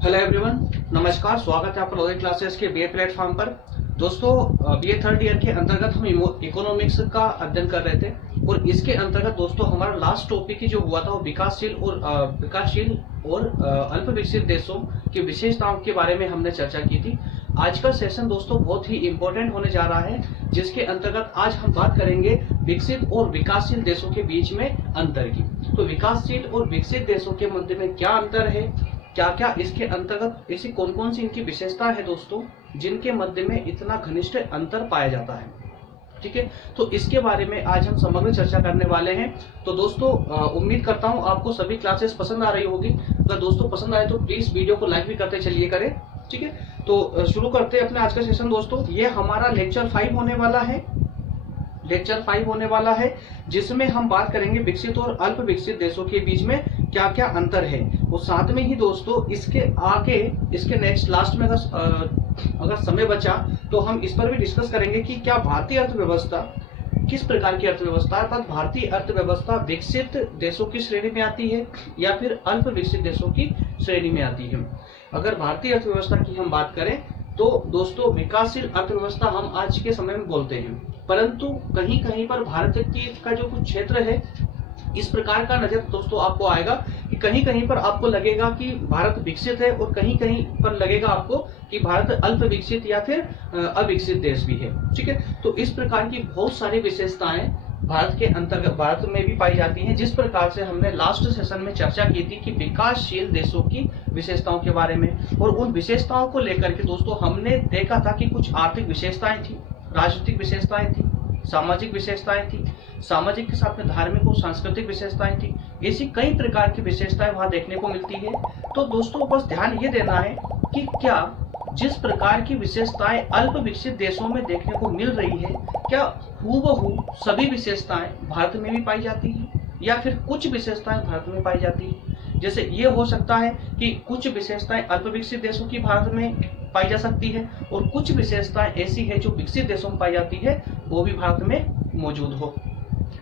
Hello everyone, नमस्कार। स्वागत है आपका लॉजिक क्लासेस के बीए प्लेटफॉर्म पर। दोस्तों, बीए थर्ड ईयर के अंतर्गत हम इकोनॉमिक्स का अध्ययन कर रहे थे और इसके अंतर्गत दोस्तों हमारा लास्ट टॉपिक ही जो हुआ था वो विकासशील और अल्प विकसित देशों की विशेषताओं के बारे में हमने चर्चा की थी। आज का सेशन दोस्तों बहुत ही इम्पोर्टेंट होने जा रहा है, जिसके अंतर्गत आज हम बात करेंगे विकसित और विकासशील देशों के बीच में अंतर की। तो विकासशील और विकसित देशों के मध्य में क्या अंतर है, क्या क्या इसके अंतर्गत ऐसी कौन कौन सी इनकी विशेषता है दोस्तों, जिनके मध्य में इतना घनिष्ठ अंतर पाया जाता है। ठीक है, तो इसके बारे में आज हम समग्र चर्चा करने वाले हैं। तो दोस्तों, उम्मीद करता हूं आपको सभी क्लासेस पसंद आ रही होगी। अगर दोस्तों पसंद आए तो प्लीज वीडियो को लाइक भी करते चलिए करें। ठीक है, तो शुरू करते हैं अपने आज का सेशन। दोस्तों, ये हमारा लेक्चर 5 होने वाला है, जिसमें हम बात करेंगे विकसित और अल्प विकसित देशों के बीच में क्या क्या अंतर है। और साथ में ही दोस्तों इसके आगे, इसके नेक्स्ट लास्ट में अगर समय बचा तो हम इस पर भी डिस्कस करेंगे कि क्या भारतीय अर्थव्यवस्था किस प्रकार की अर्थव्यवस्था है, अर्थात भारतीय अर्थव्यवस्था विकसित देशों की श्रेणी में आती है या फिर अल्प विकसित देशों की श्रेणी में आती है। अगर भारतीय अर्थव्यवस्था की हम बात करें तो दोस्तों विकासशील अर्थव्यवस्था हम आज के समय में बोलते हैं, परंतु कहीं कहीं पर भारत का जो कुछ क्षेत्र है, इस प्रकार का नजर दोस्तों आपको आएगा कि कहीं कहीं पर आपको लगेगा कि भारत विकसित है और कहीं कहीं पर लगेगा आपको कि भारत अल्प विकसित या फिर अविकसित देश भी है। ठीक है, तो इस प्रकार की बहुत सारी विशेषताएं भारत के अंतर्गत भारत में भी पाई जाती हैं, जिस प्रकार से हमने लास्ट सेशन में चर्चा की थी कि विकासशील देशों की विशेषताओं के बारे में। और उन विशेषताओं को लेकर के दोस्तों हमने देखा था कि कुछ आर्थिक विशेषताएं थी, राजनीतिक विशेषताएं थी, सामाजिक विशेषताएं थी, सामाजिक के साथ में धार्मिक और सांस्कृतिक विशेषताएं थी। ऐसी कई प्रकार की विशेषताएं वहां देखने को मिलती है। तो दोस्तों बस ध्यान ये देना है कि क्या जिस प्रकार की विशेषताएं अल्प विकसित देशों में देखने को मिल रही है, क्या हूबहू सभी विशेषताएं भारत में भी पाई जाती है या फिर कुछ विशेषताएं भारत में पाई जाती है। जैसे ये हो सकता है कि कुछ विशेषताएं अल्प विकसित देशों की भारत में पाई जा सकती है और कुछ विशेषताएं ऐसी है जो विकसित देशों में पाई जाती है, वो भी भारत में मौजूद हो।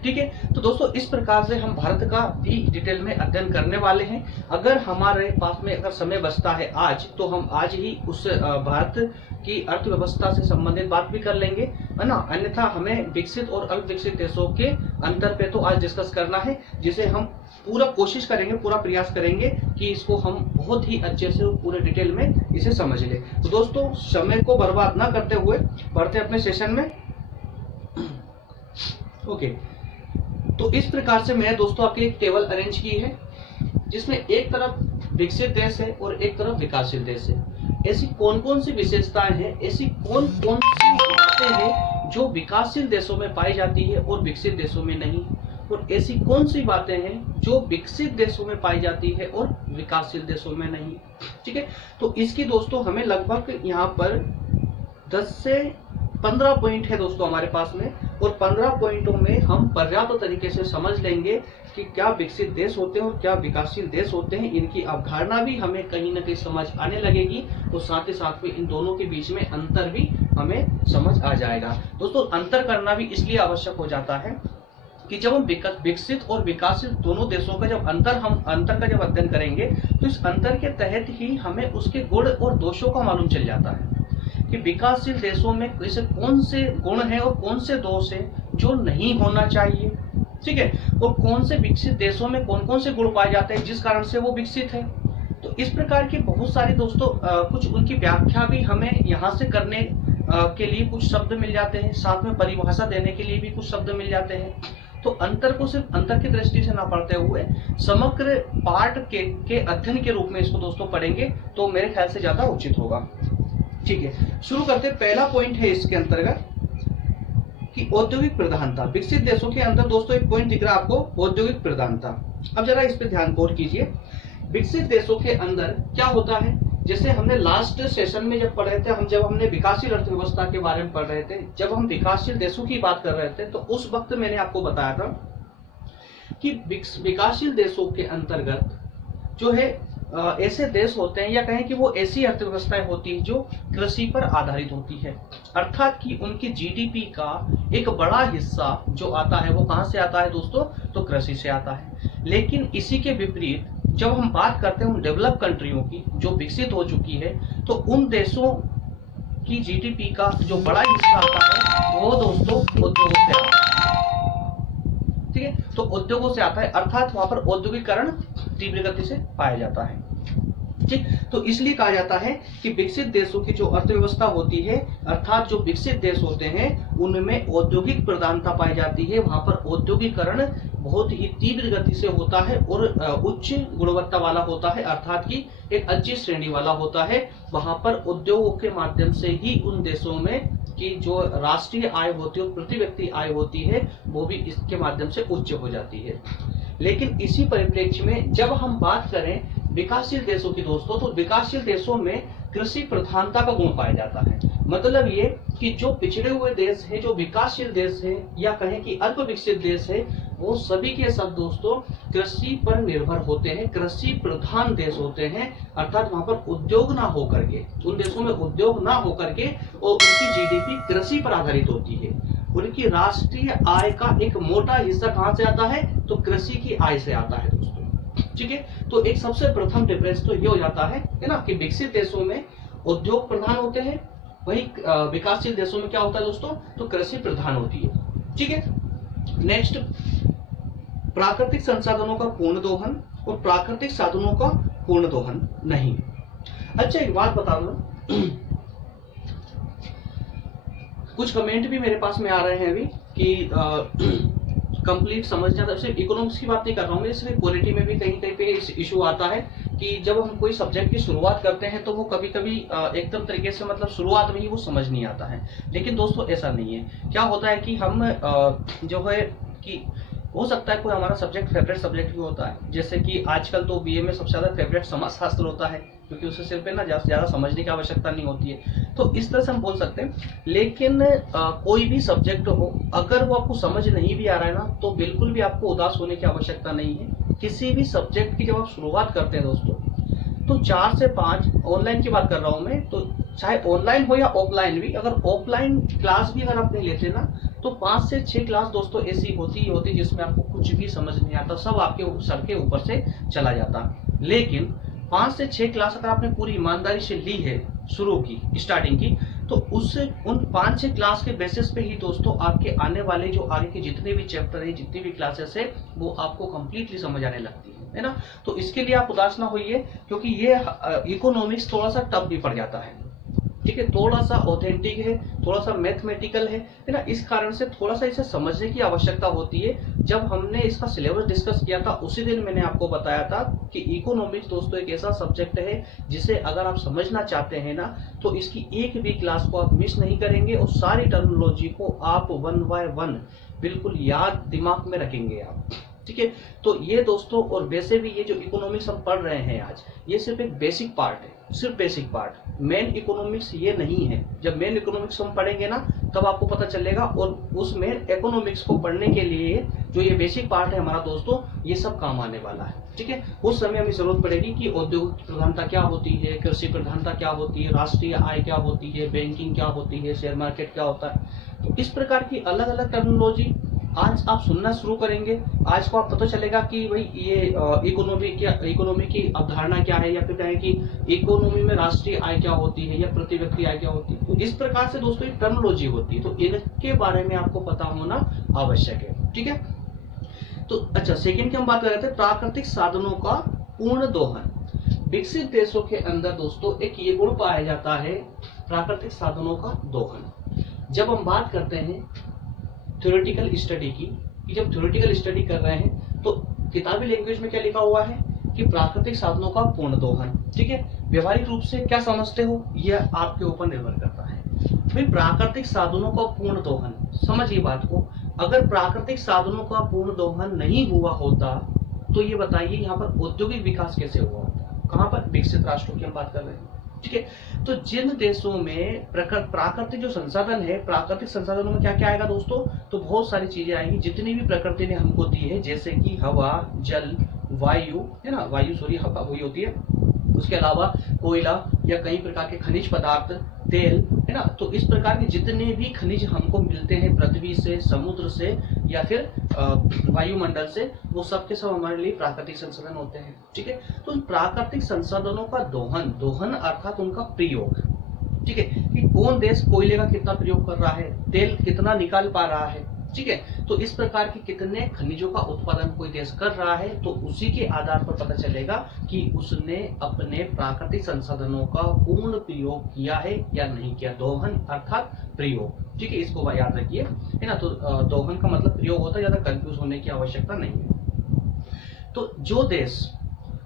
ठीक है, तो दोस्तों इस प्रकार से हम भारत का भी डिटेल में अध्ययन करने वाले हैं। अगर हमारे पास में अगर समय बचता है आज, तो हम आज ही उस भारत की अर्थव्यवस्था से संबंधित बात भी कर लेंगे, है ना। अन्यथा हमें विकसित और अल्प विकसित देशों के अंतर पे तो आज डिस्कस करना है, जिसे हम पूरा कोशिश करेंगे, पूरा प्रयास करेंगे कि इसको हम बहुत ही अच्छे से पूरे डिटेल में इसे समझ ले। तो दोस्तों समय को बर्बाद ना करते हुए बढ़ते अपने सेशन में। ओके, तो इस प्रकार से मैंने दोस्तों आपके एक टेबल अरेंज की है, जिसमें एक तरफ विकसित देश है और एक तरफ विकासशील देश है। ऐसी कौन कौन सी विशेषताएं हैं, ऐसी कौन कौन सी बातें हैं जो विकासशील देशों में पाई जाती है और विकसित देशों में नहीं, और ऐसी कौन सी बातें हैं जो विकसित देशों में पाई जाती है और विकासशील देशों में नहीं। ठीक है, तो इसकी दोस्तों हमें लगभग यहाँ पर 10 से 15 पॉइंट है दोस्तों हमारे पास में, और 15 पॉइंटों में हम पर्याप्त तरीके से समझ लेंगे कि क्या विकसित देश होते हैं और क्या विकासशील देश होते हैं। इनकी अवधारणा भी हमें कहीं ना कहीं समझ आने लगेगी और साथ ही साथ में इन दोनों के बीच में अंतर भी हमें समझ आ जाएगा। दोस्तों अंतर करना भी इसलिए आवश्यक हो जाता है कि जब हम विकसित और विकासशील दोनों देशों का जब अंतर का जब अध्ययन करेंगे, तो इस अंतर के तहत ही हमें उसके गुण और दोषों का मालूम चल जाता है कि विकासशील देशों में ऐसे कौन से गुण हैं और कौन से दोष हैं जो नहीं होना चाहिए। ठीक है, और कौन से विकसित देशों में कौन कौन से गुण पाए जाते हैं जिस कारण से वो विकसित है। तो इस प्रकार की बहुत सारी दोस्तों कुछ उनकी व्याख्या भी हमें यहाँ से करने के लिए कुछ शब्द मिल जाते हैं, साथ में परिभाषा देने के लिए भी कुछ शब्द मिल जाते हैं। तो अंतर को सिर्फ अंतर की दृष्टि से ना पढ़ते हुए समग्र पाठ के अध्ययन के रूप में इसको दोस्तों पढ़ेंगे तो मेरे ख्याल से ज्यादा उचित होगा। ठीक है, शुरू करते। पहला पॉइंट है इसके अंतर्गत कि औद्योगिक प्रधानता। विकसित देशों के अंदर दोस्तों एक पॉइंट दिख रहा है आपको, औद्योगिक प्रधानता। अब जरा इस पे ध्यान गौर कीजिए। विकसित देशों के अंदर क्या होता है, जैसे हमने लास्ट सेशन में जब पढ़ रहे थे, जब हमने विकासशील अर्थव्यवस्था के बारे में पढ़ रहे थे, जब हम विकासशील देशों की बात कर रहे थे, तो उस वक्त मैंने आपको बताया था कि विकासशील देशों के अंतर्गत जो है ऐसे देश होते हैं, या कहें कि वो ऐसी अर्थव्यवस्थाएं होती है जो कृषि पर आधारित होती है, अर्थात कि उनकी जीडीपी का एक बड़ा हिस्सा जो आता है वो कहां से आता है दोस्तों, तो कृषि से आता है। लेकिन इसी के विपरीत जब हम बात करते हैं उन डेवलप कंट्रियों की जो विकसित हो चुकी है, तो उन देशों की जीडीपी का जो बड़ा हिस्सा आता है वो दोस्तों उद्योगों से आता है। ठीक है, तो उद्योगों से आता है, अर्थात वहां पर औद्योगिकरण तीव्र गति से पाया जाता है। ठीक, तो इसलिए कहा जाता है कि विकसित देशों की जो अर्थव्यवस्था होती है, अर्थात जो विकसित देश होते हैं उनमें औद्योगिक प्रधानता पाई जाती है, वहां पर औद्योगिकरण बहुत ही तीव्र गति से होता है और उच्च गुणवत्ता वाला होता है, अर्थात कि एक अच्छी श्रेणी वाला होता है। वहां पर उद्योगों के माध्यम से ही उन देशों में की जो राष्ट्रीय आय होती है, प्रति व्यक्ति आय होती है, वो भी इसके माध्यम से उच्च हो जाती है। लेकिन इसी परिप्रेक्ष्य में जब हम बात करें विकासशील देशों की दोस्तों, तो विकासशील देशों में कृषि प्रधानता का गुण पाया जाता है। मतलब ये कि जो पिछड़े हुए देश है, जो विकासशील देश है या कहें कि अल्प विकसित देश है, वो सभी के सब दोस्तों कृषि पर निर्भर होते हैं, कृषि प्रधान देश होते हैं, अर्थात वहां पर उद्योग ना होकर के, उन देशों में उद्योग ना होकर के और उनकी जीडीपी कृषि पर आधारित होती है। उनकी राष्ट्रीय आय का एक मोटा हिस्सा कहां से आता है, तो कृषि की आय से आता है दोस्तों। ठीक है, तो एक सबसे प्रथम डिफरेंस तो ये हो जाता है ना, कि विकसित देशों में उद्योग प्रधान होते हैं, वही विकासशील देशों में क्या होता है दोस्तों, तो कृषि प्रधान होती है। ठीक है, नेक्स्ट, प्राकृतिक संसाधनों का पूर्ण दोहन और प्राकृतिक साधनों का पूर्ण दोहन नहीं। अच्छा, एक बात बता दो, कुछ कमेंट भी मेरे पास में आ रहे हैं अभी कि कंप्लीट समझना था, सिर्फ इकोनॉमिक्स की बात नहीं कर रहा हूँ मैं, सिर्फ पॉलिटी में भी कहीं कहीं पे इस इशू आता है कि जब हम कोई सब्जेक्ट की शुरुआत करते हैं तो वो कभी कभी एकदम तरीके से, मतलब शुरुआत में ही वो समझ नहीं आता है। लेकिन दोस्तों ऐसा नहीं है। क्या होता है कि हम जो है कि हो सकता है कोई हमारा सब्जेक्ट फेवरेट सब्जेक्ट भी होता है, जैसे कि आजकल तो बीए में सबसे ज्यादा फेवरेट समाजशास्त्र होता है, क्योंकि उसे सिर्फ ना ज्यादा समझने की आवश्यकता नहीं होती है, तो इस तरह से हम बोल सकते हैं। लेकिन कोई भी सब्जेक्ट हो, अगर वो आपको समझ नहीं भी आ रहा है ना, तो बिल्कुल भी आपको उदास होने की आवश्यकता नहीं है। किसी भी सब्जेक्ट की जब आप शुरुआत करते हैं दोस्तों, तो 4 से 5, ऑनलाइन की बात कर रहा हूं मैं, तो चाहे ऑनलाइन हो या ऑफलाइन भी, अगर ऑफलाइन क्लास भी अगर आप नहीं लेते ना, तो 5 से 6 क्लास दोस्तों ऐसी होती जिसमें आपको कुछ भी समझ नहीं आता, सब आपके सर के ऊपर से चला जाता। लेकिन 5 से 6 क्लास अगर आपने पूरी ईमानदारी से ली है, शुरू की, स्टार्टिंग की, तो उससे उन 5-6 क्लास के बेसिस पे ही दोस्तों आपके आने वाले जो आगे के जितने भी चैप्टर है, जितनी भी क्लासेस है, वो आपको कंप्लीटली समझ आने लगती है ना। तो इसके लिए आप उदास ना होइए, क्योंकि ये इकोनॉमिक्स थोड़ा सा टफ भी पड़ जाता है। ठीक है, थोड़ा सा ऑथेंटिक है, थोड़ा सा मैथमेटिकल है ना, इस कारण से थोड़ा सा इसे समझने की आवश्यकता होती है। जब हमने इसका सिलेबस डिस्कस किया था उसी दिन मैंने आपको बताया था कि इकोनॉमिक्स दोस्तों एक ऐसा सब्जेक्ट है जिसे अगर आप समझना चाहते हैं ना, तो इसकी एक भी क्लास को आप मिस नहीं करेंगे और सारी टर्मिनोलॉजी को आप 1 बाय 1 बिल्कुल याद दिमाग में रखेंगे आप। ठीक है, तो ये दोस्तों, और वैसे भी ये जो इकोनॉमिक्स हम पढ़ रहे हैं आज, ये सिर्फ एक बेसिक पार्ट है, सिर्फ बेसिक पार्ट, मेन इकोनॉमिक्स ये नहीं है। जब मेन इकोनॉमिक्स हम पढ़ेंगे ना, तब आपको पता चलेगा, और उस मेन इकोनॉमिक्स को पढ़ने के लिए जो ये बेसिक पार्ट है हमारा दोस्तों, ये सब काम आने वाला है। ठीक है, उस समय हमें जरूरत पड़ेगी कि औद्योगिक प्रधानता क्या होती है, कृषि प्रधानता क्या होती है, राष्ट्रीय आय क्या होती है, बैंकिंग क्या होती है, शेयर मार्केट क्या होता है। तो इस प्रकार की अलग अलग टर्मिनोलॉजी आज आप सुनना शुरू करेंगे। आज को आप पता चलेगा कि भाई ये इकोनॉमी की अवधारणा क्या है, या फिर कहें कि इकोनॉमी में राष्ट्रीय आय क्या होती है या प्रति व्यक्ति आय क्या होती है। तो इस प्रकार से दोस्तों एक टर्मिनोलॉजी होती है, तो इनके बारे में आपको पता होना आवश्यक है। ठीक है, तो अच्छा, सेकंड की हम बात कर रहे थे प्राकृतिक साधनों का पूर्ण दोहन। विकसित देशों के अंदर दोस्तों एक ये गुण पाया जाता है, प्राकृतिक साधनों का दोहन। जब हम बात करते हैं थ्योरेटिकल स्टडी की, कि जब थ्योरेटिकल स्टडी कर रहे हैं तो किताबी लैंग्वेज में क्या लिखा हुआ है कि प्राकृतिक साधनों का पूर्ण दोहन। ठीक है, व्यवहारिक रूप से क्या समझते हो यह आपके ऊपर निर्भर करता है। फिर प्राकृतिक साधनों का पूर्ण दोहन, समझिए बात को, अगर प्राकृतिक साधनों का पूर्ण दोहन नहीं हुआ होता तो ये बताइए यहाँ पर औद्योगिक विकास कैसे हुआ होता। कहाँ पर? विकसित राष्ट्रों की हम बात कर रहे हैं। ठीक है, तो जिन देशों में प्राकृतिक जो संसाधन है, प्राकृतिक संसाधनों में क्या क्या आएगा दोस्तों, तो बहुत सारी चीजें आएंगी जितनी भी प्रकृति ने हमको दी है, जैसे कि हवा, जल, वायु है ना, वायु सॉरी हवा वही होती है, उसके अलावा कोयला या कई प्रकार के खनिज पदार्थ, तेल, है ना। तो इस प्रकार के जितने भी खनिज हमको मिलते हैं पृथ्वी से, समुद्र से या फिर वायुमंडल से, वो सब के सब हमारे लिए प्राकृतिक संसाधन होते हैं। ठीक है, तो उन प्राकृतिक संसाधनों का दोहन अर्थात उनका प्रयोग, ठीक है, कि कौन देश कोयले का कितना प्रयोग कर रहा है, तेल कितना निकाल पा रहा है, ठीक है। तो इस प्रकार के कितने खनिजों का उत्पादन कोई देश कर रहा है, तो उसी के आधार पर पता चलेगा कि उसने अपने प्राकृतिक संसाधनों का पूर्ण प्रयोग किया है या नहीं किया। दोहन अर्थात प्रयोग, ठीक है, इसको याद रखिए, है ना। तो दोहन का मतलब प्रयोग होता है, ज्यादा कंफ्यूज होने की आवश्यकता नहीं है। तो जो देश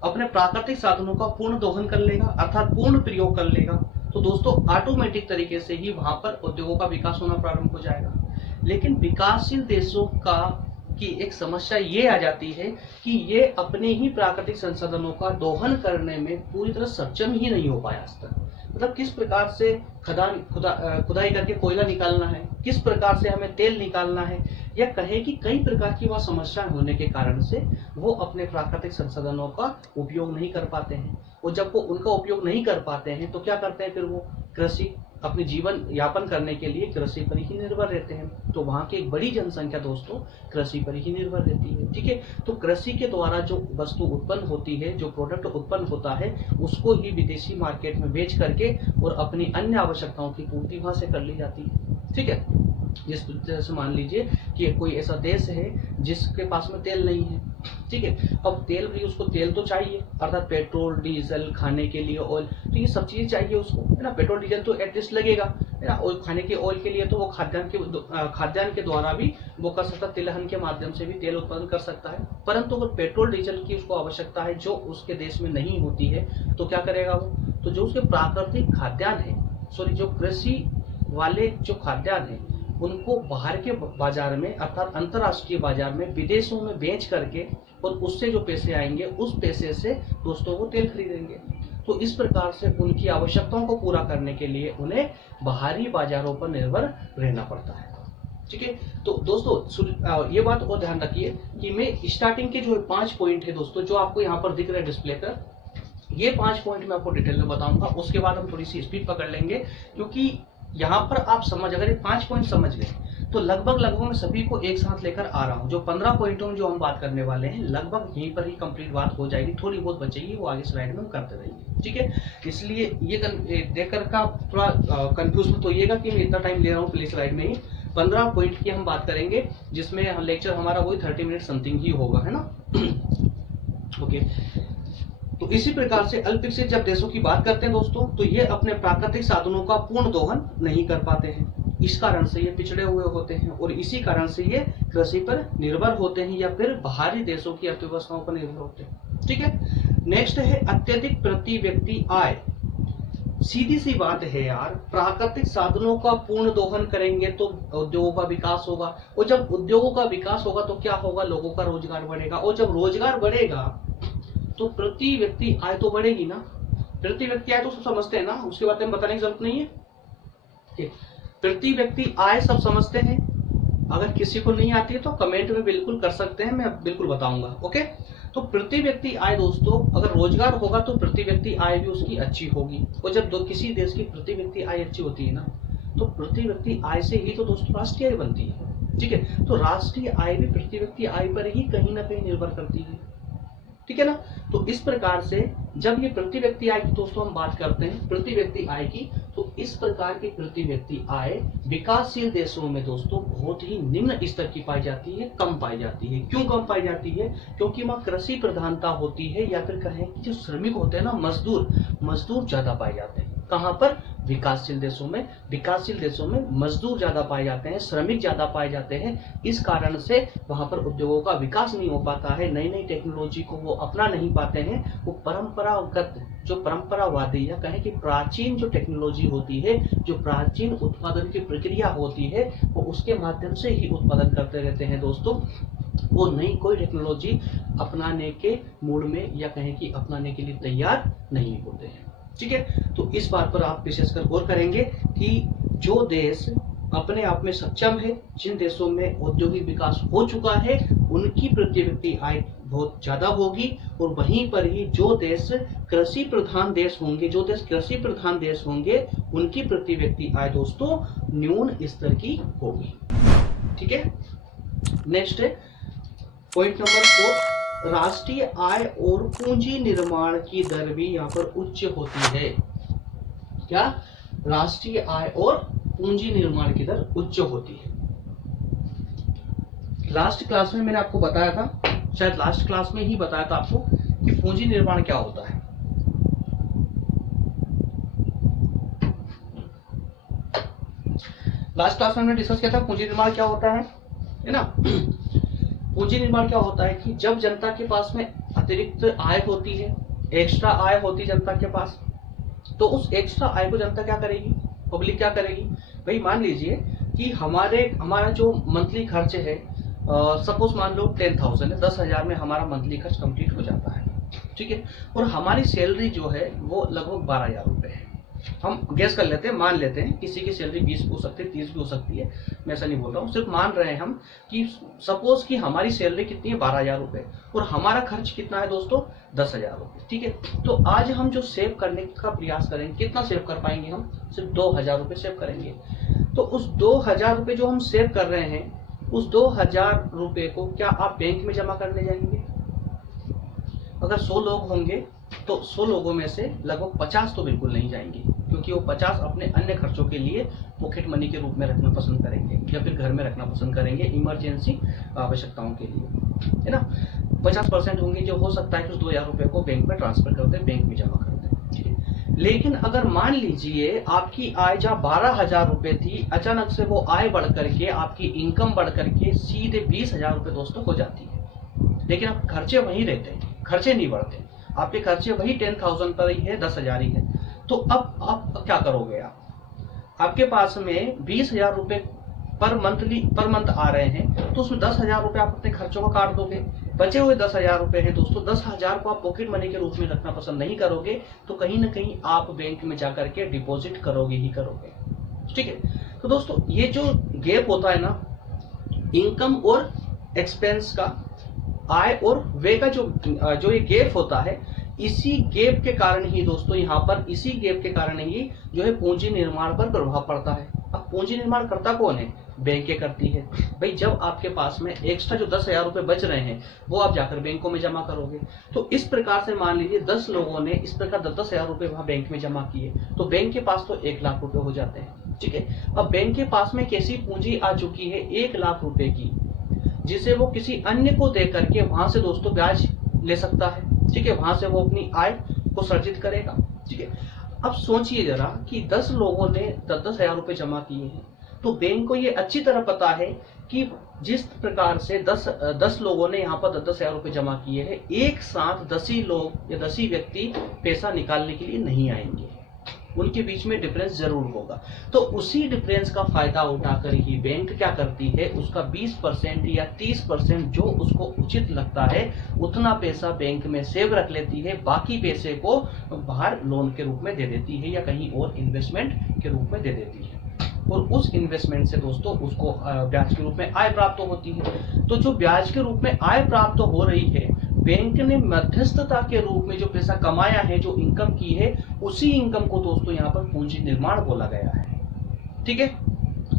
अपने प्राकृतिक साधनों का पूर्ण दोहन कर लेगा अर्थात पूर्ण प्रयोग कर लेगा, तो दोस्तों ऑटोमेटिक तरीके से ही वहां पर उद्योगों का विकास होना प्रारंभ हो जाएगा। लेकिन विकासशील देशों की एक समस्या ये आ जाती है कि ये अपने ही प्राकृतिक संसाधनों का दोहन करने में पूरी तरह सक्षम ही नहीं हो पाया आज तक। मतलब किस प्रकार से खुदाई करके कोयला निकालना है, किस प्रकार से हमें तेल निकालना है, या कहे कि कई प्रकार की वह समस्या होने के कारण से वो अपने प्राकृतिक संसाधनों का उपयोग नहीं कर पाते हैं। और जब वो उनका उपयोग नहीं कर पाते हैं तो क्या करते हैं, फिर वो कृषि, अपने जीवन यापन करने के लिए कृषि पर ही निर्भर रहते हैं। तो वहाँ की एक बड़ी जनसंख्या दोस्तों कृषि पर ही निर्भर रहती है। ठीक है, तो कृषि के द्वारा जो वस्तु उत्पन्न होती है, जो प्रोडक्ट उत्पन्न होता है, उसको ही विदेशी मार्केट में बेच करके और अपनी अन्य आवश्यकताओं की पूर्ति वहां से कर ली जाती है। ठीक है, जिस तरह से मान लीजिए कि कोई ऐसा देश है जिसके पास में तेल नहीं है, ठीक है, अब तेल भी, उसको तेल तो चाहिए अर्थात पेट्रोल, डीजल, खाने के लिए ऑयल, तो ये सब चीजें चाहिए उसको, है ना। पेट्रोल डीजल तो एटलीस्ट लगेगा, है ना। और खाने के ऑयल के लिए तो वो खाद्यान्न के द्वारा भी वो कर सकता है, तिलहन के माध्यम से भी तेल उत्पादन कर सकता है। परंतु अगर पेट्रोल डीजल की उसको आवश्यकता है जो उसके देश में नहीं होती है, तो क्या करेगा वो, तो जो उसके प्राकृतिक खाद्यान्न है, सॉरी जो कृषि वाले जो खाद्यान्न है, उनको बाहर के बाजार में अर्थात अंतरराष्ट्रीय बाजार में, विदेशों में बेच करके और उससे जो पैसे आएंगे उस पैसे से दोस्तों वो तेल खरीदेंगे। तो इस प्रकार से उनकी आवश्यकताओं को पूरा करने के लिए उन्हें बाहरी बाजारों पर निर्भर रहना पड़ता है। ठीक है, तो दोस्तों ये बात और ध्यान रखिए कि मैं स्टार्टिंग के जो 5 पॉइंट है दोस्तों, जो आपको यहाँ पर दिख रहे हैं डिस्प्ले पर, ये 5 पॉइंट मैं आपको डिटेल में बताऊंगा। उसके बाद हम थोड़ी सी स्पीड पकड़ लेंगे, क्योंकि यहाँ पर आप अगर ये 5 पॉइंट समझ गए तो लगभग मैं सभी को एक साथ लेकर आ रहा हूँ। जो 15 पॉइंटों में जो हम बात करने वाले हैं, लगभग यहीं पर ही कंप्लीट बात हो जाएगी, थोड़ी बहुत बचेगी, वो आगे स्लाइड में हम करते रहेंगे। ठीक है, इसलिए ये देखकर का थोड़ा कंफ्यूज मत होइएगा कि मैं इतना टाइम ले रहा हूँ, प्लीज स्लाइड में ही 15 पॉइंट की हम बात करेंगे, जिसमें लेक्चर हमारा वही 30 मिनट समथिंग ही होगा, है ना। ओके, तो इसी प्रकार से अल्प विकसित जब देशों की बात करते हैं दोस्तों, तो ये अपने प्राकृतिक साधनों का पूर्ण दोहन नहीं कर पाते हैं। इस कारण से ये पिछड़े हुए होते हैं और इसी कारण से ये कृषि पर निर्भर होते हैं या फिर बाहरी देशों की अर्थव्यवस्थाओं पर निर्भर होते हैं। ठीक है, नेक्स्ट है अत्यधिक प्रति व्यक्ति आय। सीधी सी बात है यार, प्राकृतिक साधनों का पूर्ण दोहन करेंगे तो उद्योगों का विकास होगा, और जब उद्योगों का विकास होगा तो क्या होगा, लोगों का रोजगार बढ़ेगा, और जब रोजगार बढ़ेगा तो प्रति व्यक्ति आय तो बढ़ेगी ना। प्रति व्यक्ति आय तो सब समझते हैं ना, उसके बारे में बताने की जरूरत नहीं है। प्रति व्यक्ति आय सब समझते हैं, अगर किसी को नहीं आती है तो कमेंट में बिल्कुल कर सकते हैं, मैं बिल्कुल बताऊंगा। ओके, तो प्रति व्यक्ति आय दोस्तों, अगर रोजगार होगा तो प्रति व्यक्ति आय भी उसकी अच्छी होगी, और जब किसी देश की प्रति व्यक्ति आय अच्छी होती है ना, तो प्रति व्यक्ति आय से ही तो दोस्तों राष्ट्रीय आय बनती है। ठीक है, तो राष्ट्रीय आय भी प्रति व्यक्ति आय पर ही कहीं ना कहीं निर्भर करती है। ठीक है ना, तो इस प्रकार से जब ये प्रति व्यक्ति आय की दोस्तों हम बात करते हैं, प्रति व्यक्ति आय की, तो इस प्रकार की प्रति व्यक्ति आय विकासशील देशों में दोस्तों बहुत ही निम्न स्तर की पाई जाती है, कम पाई जाती है। क्यों कम पाई जाती है, क्योंकि वहाँ कृषि प्रधानता होती है, या फिर कहें कि जो श्रमिक होते हैं ना, मजदूर ज्यादा पाए जाते हैं। कहाँ पर, विकासशील देशों में। विकासशील देशों में मजदूर ज्यादा पाए जाते हैं, श्रमिक ज्यादा पाए जाते हैं, इस कारण से वहां पर उद्योगों का विकास नहीं हो पाता है, नई नई टेक्नोलॉजी को वो अपना नहीं पाते हैं। वो परंपरागत जो परंपरावादी या कहें कि प्राचीन जो टेक्नोलॉजी होती है, जो प्राचीन उत्पादन की प्रक्रिया होती है, वो उसके माध्यम से ही उत्पादन करते रहते हैं दोस्तों। वो नई कोई टेक्नोलॉजी अपनाने के मूड में या कहें कि अपनाने के लिए तैयार नहीं होते हैं। ठीक है, तो इस बात पर आप विशेषकर गौर करेंगे कि जो देश अपने आप में सक्षम है, जिन देशों में औद्योगिक विकास हो चुका है, उनकी प्रति व्यक्ति आय बहुत ज्यादा होगी, और वहीं पर ही जो देश कृषि प्रधान देश होंगे, उनकी प्रति व्यक्ति आय दोस्तों न्यून स्तर की होगी। ठीक है, नेक्स्ट है पॉइंट नंबर 4, राष्ट्रीय आय और पूंजी निर्माण की दर भी यहाँ पर उच्च होती है। क्या? राष्ट्रीय आय और पूंजी निर्माण की दर उच्च होती है। लास्ट क्लास में मैंने आपको बताया था, शायद लास्ट क्लास में ही बताया था आपको कि पूंजी निर्माण क्या होता है। लास्ट क्लास में हमने डिस्कस किया था पूंजी निर्माण क्या होता है ना। पूंजी निर्माण क्या होता है कि जब जनता के पास में अतिरिक्त आय होती है, एक्स्ट्रा आय होती है जनता के पास, तो उस एक्स्ट्रा आय को जनता क्या करेगी, पब्लिक क्या करेगी। भाई मान लीजिए कि हमारा जो मंथली खर्च है, सपोज मान लो 10,000 है, 10,000 में हमारा मंथली खर्च कंप्लीट हो जाता है। ठीक है, और हमारी सैलरी जो है वो लगभग 12,000 रुपए है। हम गैस कर लेते हैं, मान लेते हैं किसी की सैलरी 20 भी हो सकती है, 30 भी हो सकती है, मैं ऐसा नहीं बोल रहा हूँ, सिर्फ मान रहे हैं हम कि सपोज कि हमारी सैलरी कितनी है 12,000 रुपए, और हमारा खर्च कितना है दोस्तों 10,000 रुपए। ठीक है, तो आज हम जो सेव करने का प्रयास करेंगे, कितना सेव कर पाएंगे हम, सिर्फ 2,000 रुपए सेव करेंगे। तो उस 2,000 रुपए जो हम सेव कर रहे हैं, उस 2,000 रुपए को क्या आप बैंक में जमा करने जाएंगे? अगर 100 लोग होंगे तो 100 लोगों में से लगभग 50 तो बिल्कुल नहीं जाएंगे, क्योंकि वो 50 अपने अन्य खर्चों के लिए पॉकेट मनी के रूप में रखना पसंद करेंगे, या फिर घर में रखना पसंद करेंगे इमरजेंसी आवश्यकताओं के लिए, है ना। 50% होंगे जो हो सकता है कि उस 2,000 रुपए को बैंक में ट्रांसफर कर दे, बैंक में जमा कर दे। ठीक है, लेकिन अगर मान लीजिए आपकी आय जहाँ 12,000 रुपए थी, अचानक से वो आय बढ़ करके, आपकी इनकम बढ़ करके सीधे 20,000 रुपए दोस्तों हो जाती है, लेकिन आप खर्चे वहीं रहते हैं, खर्चे नहीं बढ़ते, आपके खर्चे वही 10,000 पर ही है, 10,000 ही है। तो अब आप क्या करोगे? आपके पास में 20,000 रुपए पर मंथ आ रहे हैं, तो उसमें 10,000 रुपए आप अपने खर्चों का काट दोगे, बचे हुए 10,000 रुपए हैं दोस्तों, 10,000 को आप पॉकेट मनी के रूप में रखना पसंद नहीं करोगे, तो कहीं ना कहीं आप बैंक में जाकर के डिपॉजिट करोगे ही करोगे। ठीक है, तो दोस्तों ये जो गैप होता है ना, इनकम और एक्सपेंस का, आय और व्यय का जो ये गैप होता है, इसी गैप के कारण ही दोस्तों, यहाँ पर इसी गैप के कारण ही जो है पूंजी निर्माण पर प्रभाव पड़ता है। अब पूंजी निर्माण करता कौन है? बैंकें करती है। भाई जब आपके पास में एक्स्ट्रा जो 10,000 रुपए बच रहे हैं, वो आप जाकर बैंकों में जमा करोगे। तो इस प्रकार से मान लीजिए 10 लोगों ने इस प्रकार 10,000 रुपए वहां बैंक में जमा किए, तो बैंक के पास तो 1 लाख रुपए हो जाते हैं। ठीक है, अब बैंक के पास में कैसी पूंजी आ चुकी है 1 लाख रुपए की, जिसे वो किसी अन्य को दे करके वहां से दोस्तों ब्याज ले सकता है। ठीक है, वहां से वो अपनी आय को सर्जित करेगा। ठीक है, अब सोचिए जरा कि 10 लोगों ने 10,000 रुपए जमा किए हैं, तो बैंक को ये अच्छी तरह पता है कि जिस प्रकार से 10 लोगों ने यहाँ पर 10,000 रुपए जमा किए हैं, एक साथ 10 ही लोग या 10 ही व्यक्ति पैसा निकालने के लिए नहीं आएंगे, उनके बीच में डिफरेंस जरूर होगा। तो उसी डिफरेंस का फायदा उठाकर ही बैंक क्या करती है, उसका 20% या 30% जो उसको उचित लगता है उतना पैसा बैंक में सेव रख लेती है, बाकी पैसे को बाहर लोन के रूप में दे देती है या कहीं और इन्वेस्टमेंट के रूप में दे देती है, और उस इन्वेस्टमेंट से दोस्तों उसको ब्याज के रूप में आय प्राप्त होती है। तो जो ब्याज के रूप में आय प्राप्त हो रही है, बैंक ने मध्यस्थता के रूप में जो पैसा कमाया है, जो इनकम की है, उसी इनकम को दोस्तों यहाँ पर पूंजी निर्माण बोला गया है। ठीक है,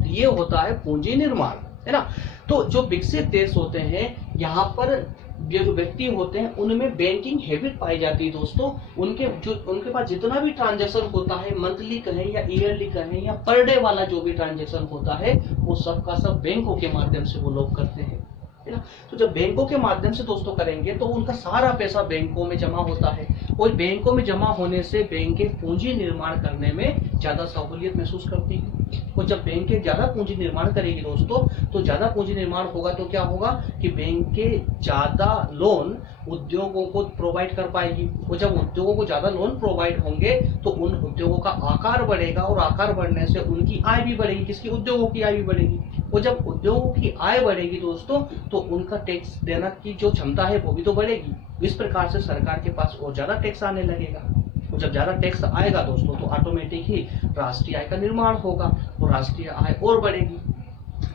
ये होता है पूंजी निर्माण, है ना। तो जो विकसित देश होते हैं, यहाँ पर ये जो व्यक्ति होते हैं उनमें बैंकिंग हैबिट पाई जाती है दोस्तों। उनके पास जितना भी ट्रांजैक्शन होता है, मंथली कहें या ईयरली कहें या पर डे वाला जो भी ट्रांजैक्शन होता है, वो सब का सब बैंकों के माध्यम से वो लोग करते हैं, है ना। तो जब बैंकों के माध्यम से दोस्तों करेंगे तो उनका सारा पैसा बैंकों में जमा होता है, और बैंकों में जमा होने से बैंकें पूंजी निर्माण करने में ज्यादा सहूलियत महसूस करती है। और जब बैंकें ज्यादा पूंजी निर्माण करेगी दोस्तों, तो ज्यादा पूंजी निर्माण होगा तो क्या होगा कि बैंकें ज्यादा लोन उद्योगों को प्रोवाइड कर पाएगी, और जब उद्योगों को ज्यादा लोन प्रोवाइड होंगे तो उन उद्योगों का आकार बढ़ेगा, और आकार बढ़ने से उनकी आय भी बढ़ेगी। किसकी? उद्योगों की आय भी बढ़ेगी। और जब उद्योगों की आय बढ़ेगी दोस्तों, तो उनका टैक्स देना की जो क्षमता है वो भी तो बढ़ेगी। इस प्रकार से सरकार के पास और ज्यादा टैक्स आने लगेगा, और जब ज्यादा टैक्स आएगा दोस्तों तो ऑटोमेटिक ही राष्ट्रीय आय का निर्माण होगा, और राष्ट्रीय आय और बढ़ेगी।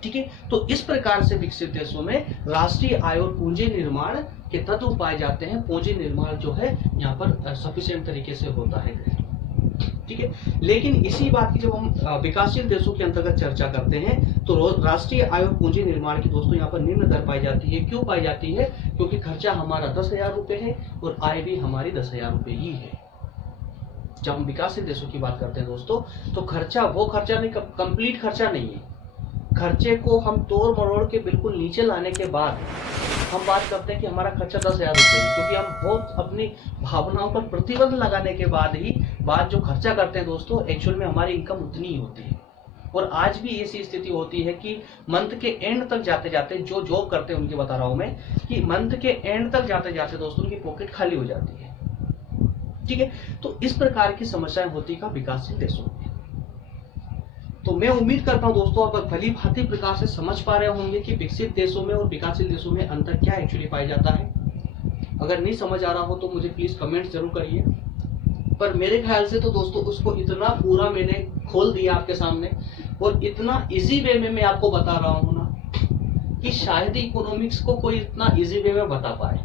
ठीक है, तो इस प्रकार से विकसित देशों में राष्ट्रीय आय और पूंजी निर्माण के तत्व पाए जाते हैं, पूंजी निर्माण जो है यहाँ पर सफिशिएंट तरीके से होता है। ठीक है, लेकिन इसी बात की जब हम विकासशील देशों के अंतर्गत चर्चा करते हैं तो राष्ट्रीय आय और पूंजी निर्माण की दोस्तों यहाँ पर निम्न दर पाई जाती है। क्यों पाई जाती है? क्योंकि खर्चा हमारा 10,000 रुपए है और आय भी हमारी 10,000 रुपए ही है। जब हम विकासशील देशों की बात करते हैं दोस्तों, तो खर्चा वो खर्चा नहीं, कंप्लीट खर्चा नहीं है। खर्चे को हम तोड़ मरोड़ के बिल्कुल नीचे लाने के बाद हम बात करते हैं कि हमारा खर्चा 10,000 रुपये है, क्योंकि हम बहुत अपनी भावनाओं पर प्रतिबंध लगाने के बाद ही बात जो खर्चा करते हैं दोस्तों, एक्चुअल में हमारी इनकम उतनी ही होती है। और आज भी ऐसी स्थिति होती है कि मंथ के एंड तक जाते जाते, जो जॉब करते हैं उनकी बता रहा हूं मैं, कि मंथ के एंड तक जाते जाते दोस्तों उनकी पॉकेट खाली हो जाती है। ठीक है, तो इस प्रकार की समस्याएं होती है विकासशील देशों में। तो मैं उम्मीद करता हूं दोस्तों आप भली भांति प्रकार से समझ पा रहे होंगे कि विकसित देशों में और विकासशील देशों में अंतर क्या एक्चुअली पाया जाता है। अगर नहीं समझ आ रहा हो तो मुझे प्लीज कमेंट जरूर करिए। पर मेरे ख्याल से तो दोस्तों उसको इतना पूरा मैंने खोल दिया आपके सामने और इतना इजी वे में मैं आपको बता रहा हूं ना कि शायद इकोनॉमिक्स को कोई इतना इजी वे में बता पाए।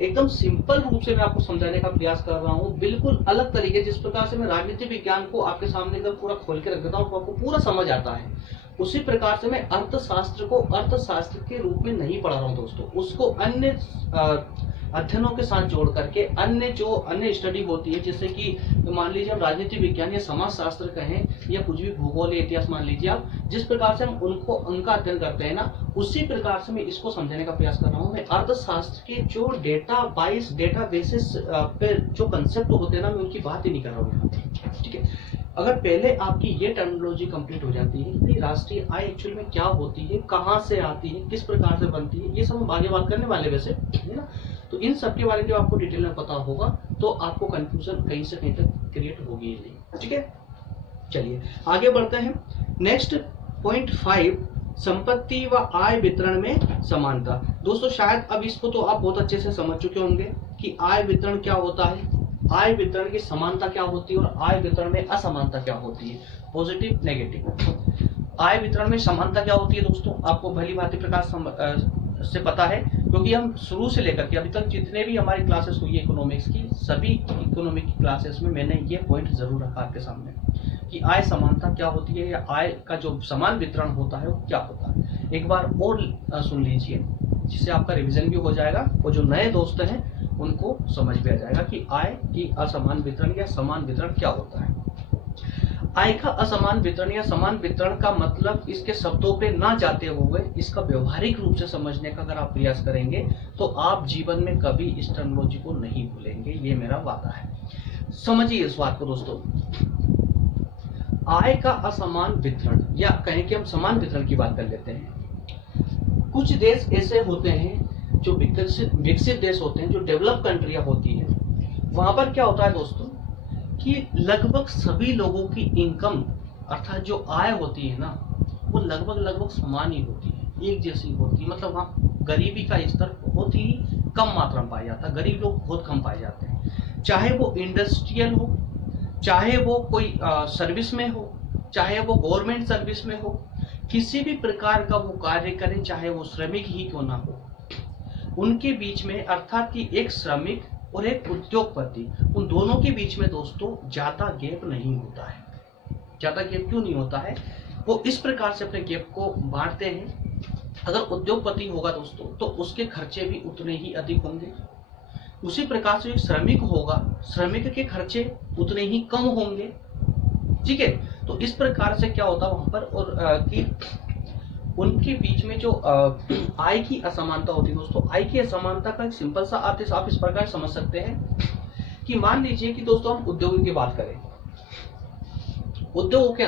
एकदम सिंपल रूप से मैं आपको समझाने का प्रयास कर रहा हूँ, बिल्कुल अलग तरीके, जिस प्रकार से मैं राजनीति विज्ञान को आपके सामने एकदम पूरा खोल के रख देता हूँ तो आपको पूरा समझ आता है, उसी प्रकार से मैं अर्थशास्त्र को अर्थशास्त्र के रूप में नहीं पढ़ा रहा हूँ दोस्तों। उसको अन्य अध्ययनों के साथ जोड़ करके अन्य स्टडी होती है, जैसे कि मान लीजिए हम राजनीति विज्ञान या समाज शास्त्र कहें या कुछ भी भूगोल या इतिहास मान लीजिए आप, जिस प्रकार से हम उनका अध्ययन करते हैं ना, उसी प्रकार से मैं इसको समझने का प्रयास कर रहा हूँ। मैं अर्थशास्त्र के जो डेटा बेसिस पे जो कंसेप्ट होते हैं ना, मैं उनकी बात ही नहीं कर रहा हूँ यहाँ। ठीक है, अगर पहले आपकी ये टर्मिनोलॉजी कंप्लीट हो जाती है कि राष्ट्रीय आय एक्चुअल में क्या होती है, कहाँ से आती है, किस प्रकार से बनती है, ये सब हम आगे बात करने वाले वैसे, है ना। तो इन सब के बारे में जब आपको डिटेल में पता होगा तो आपको कंफ्यूजन कहीं से कहीं तक क्रिएट होगी ही नहीं। ठीक है, चलिए आगे बढ़ते हैं। नेक्स्ट पॉइंट 5, संपत्ति व आय वितरण में समानता। दोस्तों शायद अब इसको तो आप बहुत अच्छे से समझ चुके होंगे कि आय वितरण क्या होता है, आय वितरण की समानता क्या होती है और आय वितरण में असमानता क्या होती है, पॉजिटिव नेगेटिव। आय वितरण में समानता क्या होती है दोस्तों, आपको भली भांति प्रकार से पता है, क्योंकि हम शुरू से लेकर के अभी तक जितने भी हमारी क्लासेस हुई है इकोनॉमिक्स की, सभी इकोनॉमिक की क्लासेस में मैंने ये पॉइंट जरूर रखा आपके सामने कि आय समानता क्या होती है या आय का जो समान वितरण होता है वो क्या होता है। एक बार और सुन लीजिए, जिससे आपका रिवीजन भी हो जाएगा और जो नए दोस्त हैं उनको समझ भी आ जाएगा कि आय की असमान वितरण या समान वितरण क्या होता है। आय का असमान वितरण या समान वितरण का मतलब इसके शब्दों पे ना जाते हुए इसका व्यवहारिक रूप से समझने का अगर आप प्रयास करेंगे तो आप जीवन में कभी इस टर्मिनोलॉजी को नहीं भूलेंगे, ये मेरा वादा है। समझिए इस बात को दोस्तों। आय का असमान वितरण या कहें कि हम समान वितरण की बात कर लेते हैं। कुछ देश ऐसे होते हैं जो विकसित देश होते हैं, जो डेवलप कंट्रियां होती है, वहां पर क्या होता है दोस्तों कि लगभग सभी लोगों की इनकम अर्थात जो आय होती है ना, वो लगभग समान ही होती है, एक जैसी होती है। मतलब वहाँ गरीबी का स्तर बहुत ही कम मात्रा में पाया जाता है, गरीब लोग बहुत कम पाए जाते हैं। चाहे वो इंडस्ट्रियल हो, चाहे वो कोई सर्विस में हो, चाहे वो गवर्नमेंट सर्विस में हो, किसी भी प्रकार का वो कार्य करें, चाहे वो श्रमिक ही क्यों ना हो, उनके बीच में अर्थात कि एक श्रमिक और एक उद्योगपति, उन दोनों के बीच में दोस्तों ज्यादा गैप नहीं होता है। ज्यादा गैप क्यों नहीं होता है? वो इस प्रकार से अपने गैप को बांटते हैं। अगर उद्योगपति होगा दोस्तों तो उसके खर्चे भी उतने ही अधिक होंगे, उसी प्रकार से श्रमिक होगा, श्रमिक के खर्चे उतने ही कम होंगे। ठीक है, तो इस प्रकार से क्या होता है वहां पर, और कि उनके बीच में जो आय की असमानता होती है दोस्तों। आय की असमानता का एक सिंपल सा आप इस प्रकार समझ सकते हैं कि मान लीजिए कि दोस्तों हम उद्योगों की बात करें, उद्योगों के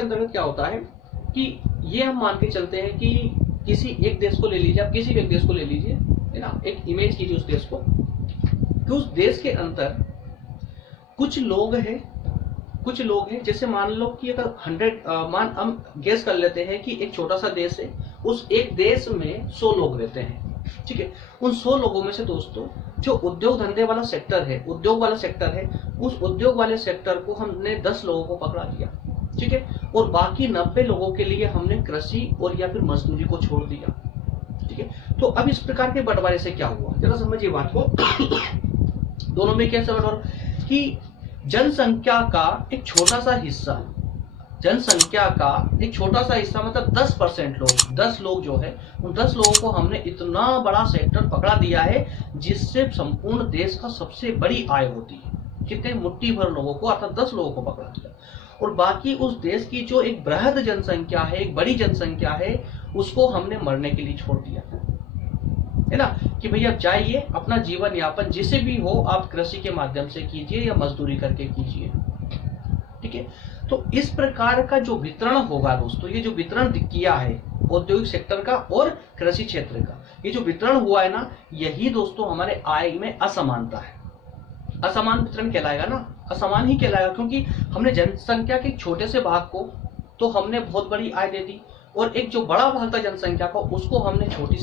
अंतर्गत क्या होता है कि ये हम मान के चलते हैं कि किसी एक देश को ले लीजिए, आप किसी भी एक देश को ले लीजिए, है ना, एक इमेज कीजिए उस देश को, कि उस देश के अंदर कुछ लोग हैं, जैसे मान लो कि अगर 100 हम गेस कर लेते हैं कि एक छोटा सा देश है, उस एक देश में 100 लोग रहते हैं। ठीक है, उन 100 लोगों में से दोस्तों जो उद्योग धंधे वाला सेक्टर है, उस उद्योग वाले सेक्टर को हमने 10 लोगों को पकड़ा लिया। ठीक है, और बाकी 90 लोगों के लिए हमने कृषि और या फिर मजदूरी को छोड़ दिया। ठीक ठीक है, तो अब इस प्रकार के बंटवारे से क्या हुआ, जरा समझिए बात को। दोनों में कैसे बंटवारा कि जनसंख्या का एक छोटा सा हिस्सा, जनसंख्या का एक छोटा सा हिस्सा मतलब 10% लोग, 10 लोग जो है उन 10 लोगों को हमने इतना बड़ा सेक्टर पकड़ा दिया है जिससे संपूर्ण देश का सबसे बड़ी आय होती है। कितने, मुट्ठी भर लोगों को, अर्थात 10 लोगों को पकड़ा दिया, और बाकी उस देश की जो एक बृहद जनसंख्या है, एक बड़ी जनसंख्या है, उसको हमने मरने के लिए छोड़ दिया है ना, कि भैया जाइए अपना जीवन यापन जिसे भी हो आप कृषि के माध्यम से कीजिए या मजदूरी करके कीजिए, ठीक है। तो इस प्रकार का जो वितरण होगा दोस्तों, ये जो वितरण किया है औद्योगिक सेक्टर का और कृषि क्षेत्र का, ये जो वितरण हुआ है ना, यही दोस्तों हमारे आय में असमानता है। असमान वितरण कहलाएगा ना, असमान ही कहलाएगा, क्योंकि हमने जनसंख्या के छोटे से भाग को तो हमने बहुत बड़ी आय दे दी, और एक जो बड़ा भाग था जनसंख्या का उसको हमने छोटी